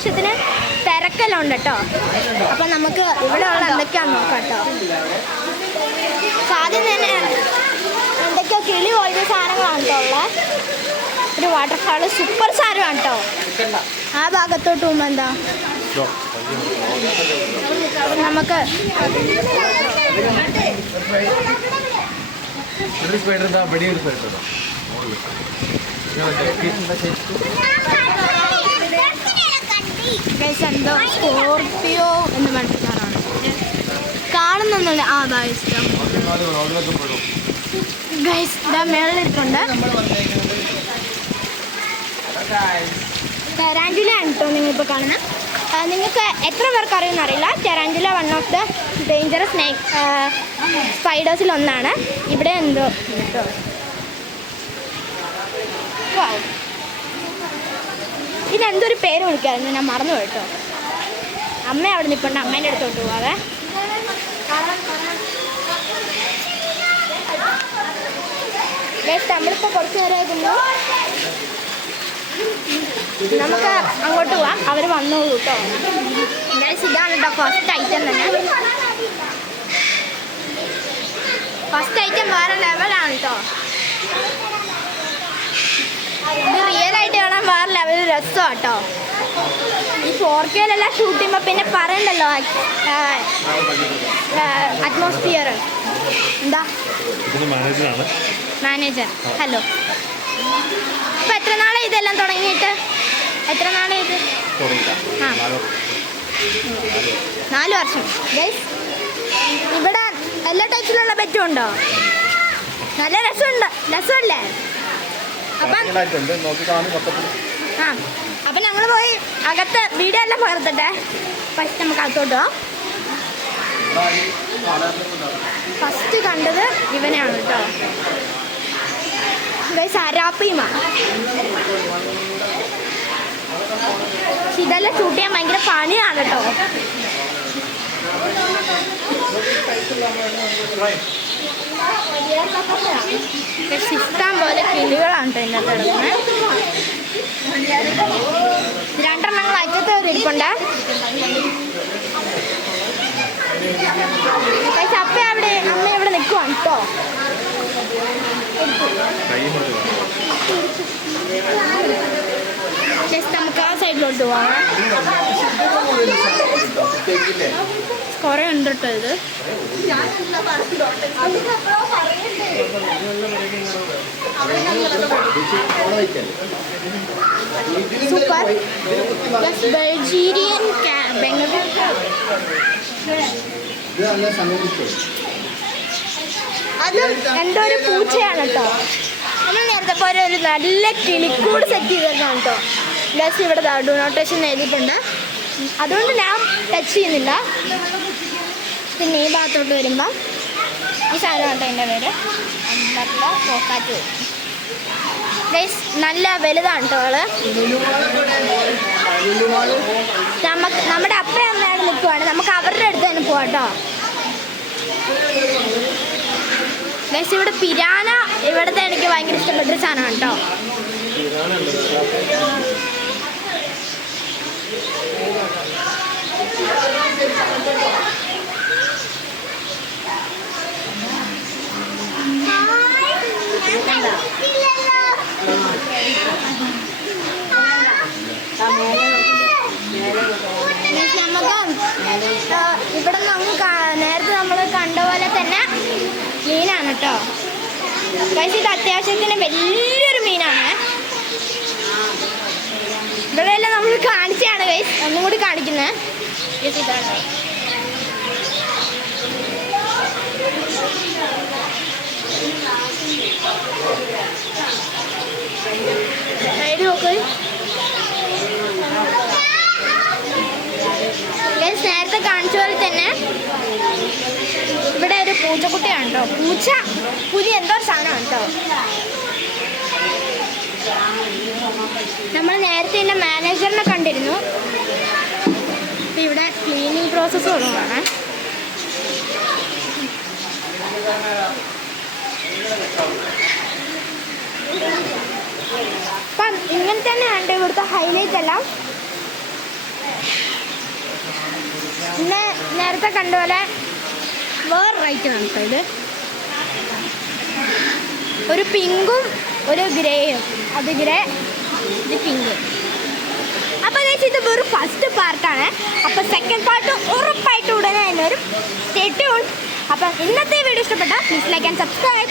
അത്യാവശ്യത്തിന് തിരക്കെല്ലാം ഉണ്ട് കേട്ടോ. അപ്പം നമുക്ക് ഇവിടെ ഉള്ള എന്തൊക്കെയാണെന്ന് നോക്കാം കേട്ടോ. ആദ്യം തന്നെ എന്തൊക്കെയോ കിളി പോലത്തെ സാധനങ്ങളാണ് കേട്ടോ ഉള്ളത്. ഒരു വാട്ടർഫാള് സൂപ്പർ സാധനമാണ് കേട്ടോ. ആ ഭാഗത്തോട്ട് പോകുമ്പോൾ എന്താ നമുക്ക് എന്തോ സ്കോർപിയോ എന്ന് പറഞ്ഞാണ് കാണുന്നൊന്നുമില്ല. ആ ഗൈസ് ഇതാ മേളിലിട്ടുണ്ട്. ടെറാൻഡുല ആണ് കേട്ടോ നിങ്ങളിപ്പോൾ കാണുന്നത്. നിങ്ങൾക്ക് എത്ര പേർക്ക് അറിയുമെന്ന് അറിയില്ല. ടെറാൻഡുല വൺ ഓഫ് ദ ഡേഞ്ചറസ് സ്പൈഡേഴ്സിൽ ഒന്നാണ്. ഇവിടെ എന്തോ കേട്ടോ ഇതെന്തൊരു പേര് വിളിക്കാമായിരുന്നു, ഞാൻ മറന്നു കേട്ടോ. അമ്മ അവിടെ നിൽപ്പുണ്ട്, അമ്മേൻ്റെ അടുത്തോട്ട് പോവാതെ. നമ്മളിപ്പോൾ കുറച്ച് നേരമായിരുന്നു. നമുക്ക് അങ്ങോട്ട് പോവാം, അവർ വന്നോളൂ കേട്ടോ. ഇതാണ് കേട്ടോ ഫസ്റ്റ് ഐറ്റം തന്നെ. ഫസ്റ്റ് ഐറ്റം വേറെ ലെവലാണ് കേട്ടോ. ഇത് റിയലായിട്ട് കാണാൻ വേറെ ലെവൽ രസമാണ് കേട്ടോ. ഈ 4Kയിലെല്ലാം ഷൂട്ട് ചെയ്യുമ്പോൾ പിന്നെ പറയണ്ടല്ലോ അറ്റ്മോസ്ഫിയർ. എന്താ മാനേജർ ഹലോ. ഇപ്പം എത്ര നാളെ ഇതെല്ലാം തുടങ്ങിയിട്ട്? എത്ര നാളെ ഇത്? ആ 4 വർഷം. ഗൈസ് ഇവിടെ എല്ലാ ടൈപ്പിലുള്ള പെറ്റും ഉണ്ടോ? നല്ല രസമല്ലേ? അപ്പം അപ്പം ഞങ്ങൾ പോയി അകത്ത് വീഡിയോ എല്ലാം പകർത്തട്ടെ. ഫസ്റ്റ് നമുക്ക് അകത്തോട്ട് പോവാം. ഫസ്റ്റ് കണ്ടത് ഇവനാണ് കേട്ടോ. ഗൈസ് അരാപ്പിയുമാണ്. ഇതെല്ലാം ഷൂട്ട് ചെയ്യാൻ ഭയങ്കര പണിയാണ് കേട്ടോ. ഇഷ്ടം പോലെ കിളികളാണ് കേട്ടോ ഇതിനകത്ത് കിടക്കുന്നത്. 2 എണ്ണങ്ങൾ അറ്റത്ത് ഒരു ഇരിപ്പുണ്ട്. അപ്പ അവിടെ അമ്മ ഇവിടെ നിൽക്കുവാണ് കേട്ടോ. നമുക്ക് ആ സൈഡിലോട്ട് പോവാം. കുറേ ഉണ്ട് കേട്ടോ ഇത്. സൂപ്പർ ബൾഗേറിയൻ അത് എന്തോ ഒരു പൂച്ചയാണ് കേട്ടോ. നമ്മൾ നേരത്തെ പോലെ ഒരു നല്ല കിളിക്കൂട് സെറ്റ് ചെയ്തേക്കാണ് കേട്ടോ. പ്ലസ് ഇവിടെ ഡു നോട്ട് ടച്ച് എഴുതിയിട്ടുണ്ട്. അതുകൊണ്ട് ഞാൻ ടച്ച് ചെയ്യുന്നില്ല. പിന്നെ ഈ ഭാഗത്തോട്ട് വരുമ്പോൾ ഈ സാധനം കേട്ടോ എൻ്റെ പേര് പോക്കാറ്റ്. ഗൈസ് നല്ല വലുതാണ് കേട്ടോ ആള്. നമ്മുടെ അപ്പയും അമ്മയാണ് നിൽക്കുവാണ്. നമുക്ക് അവരുടെ അടുത്ത് തന്നെ പോവാം കേട്ടോ. ഗൈസ് ഇവിടെ പിരാന ഇവിടുത്തെ എനിക്ക് ഭയങ്കര ഇഷ്ടപ്പെട്ടൊരു സാധനമാണ് കേട്ടോ. ഇവിടെ നേരത്തെ നമ്മൾ കണ്ട പോലെ തന്നെ മീനാണ് കേട്ടോ. പക്ഷേ ഇത് അത്യാവശ്യത്തിന് വലിയൊരു മീനാണ്. ഇവിടെയെല്ലാം നമ്മൾ കാണിച്ചാണ് ഗൈസ്, ഒന്നും കൂടി കാണിക്കുന്നത്. ഇതാണ് സൈഡ് നോക്ക്. നേരത്തെ കാണിച്ച പോലെ തന്നെ ഇവിടെ ഒരു പൂച്ചക്കുട്ടിയാണ് കേട്ടോ. പൂച്ച പുതിയ എന്തോ സാധനമാണ് കേട്ടോ. നമ്മൾ നേരത്തെ എൻ്റെ മാനേജറിനെ കണ്ടിരുന്നു. അപ്പം ഇവിടെ ക്ലീനിങ് പ്രോസസ്സ് തുടങ്ങുകയാണ്. അപ്പം ഇങ്ങനെ തന്നെ ഉണ്ട് ഇവിടുത്തെ ഹൈലൈറ്റ് എല്ലാം. പിന്നെ നേരത്തെ കണ്ട പോലെ വേറെ റൈറ്റാണ് കേട്ടോ ഇത്. ഒരു പിങ്കും ഒരു ഗ്രേയും. അത് ഗ്രേ, ഇത് പിങ്ക്. അപ്പോൾ ഇത് വെറും ഫസ്റ്റ് പാർട്ടാണ്. അപ്പോൾ സെക്കൻഡ് പാർട്ട് ഉറപ്പായിട്ട് ഉടനെ തന്നെ വരും. Stay tuned. അപ്പം ഇന്നത്തെ വീഡിയോ ഇഷ്ടപ്പെട്ടാൽ പ്ലീസ് ലൈക്ക് ആൻഡ് സബ്സ്ക്രൈബ്.